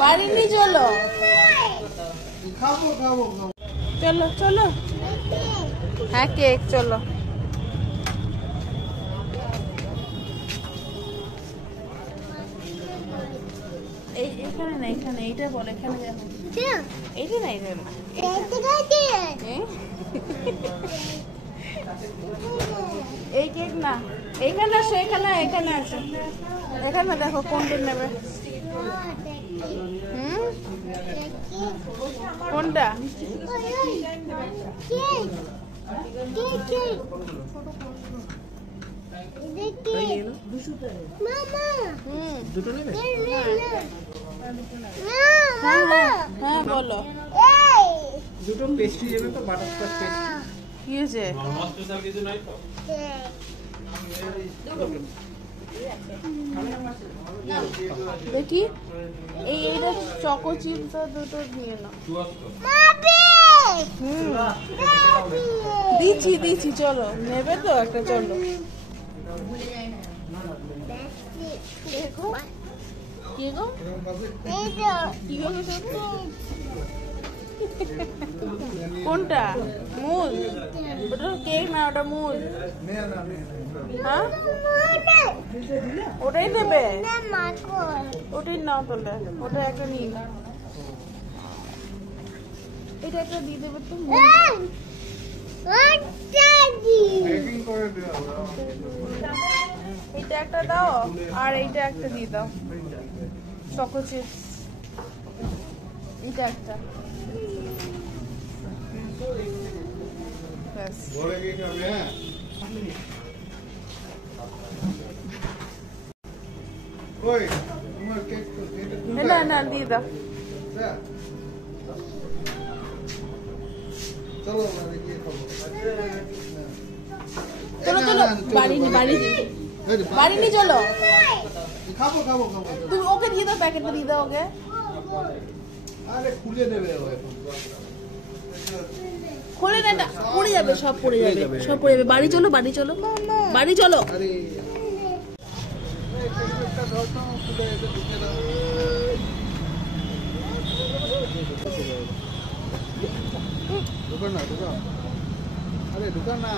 বাড়ি নিয়ে চলো, চলো চলো। হ্যাঁ কেক, চলো। এখানে না, এখানে এইটা বল, এখানে দেখো, এইটা না, এইটা না, এই কেক না, এখানে আসো, এখানে, এখানে আসো, এখানে দেখো কোনটা নেবে। কোনটা? হ্যাঁ বলো। দুটো পেস্ট্রি যাবে তো, বাটারস্কচ পেস্ট্রি। কি হয়েছে? দেখি, এইটা চকো চিপস দুটো নিয়ে নাও। দিচ্ছি দিচ্ছি, চলো নেবে তো একটা, চলো। কোনটা? মূল? ওটা কেক না, ওটা মূল। হ্যাঁ ওটাই দেবে, ওটাই নাও তাহলে, ওটা একটা নিয়ে নাও, এটা একটা দিয়ে দেবে তো। এটা একটা দাও, আর এইটা একটা দিয়ে দাও, চকো চিপস। এটা একটা, না না দিয়ে দাও। চলো চলো, বাড়ি নি, বাড়ি নি, বাড়ি নি, চলো। খাবো খাবো খাবো, তুমি ওকে দিয়ে দাও, প্যাকেটটা দিয়ে দাও ওকে। আরে খুলে দেবে, খুলে না, পড়ে যাবে, সব পড়ে যাবে, সব পড়ে যাবে। বাড়ি চলো, বাড়ি চলো, বাড়ি চলো। আরে ঢুকান না, ঢুকান, আরে ঢুকান না।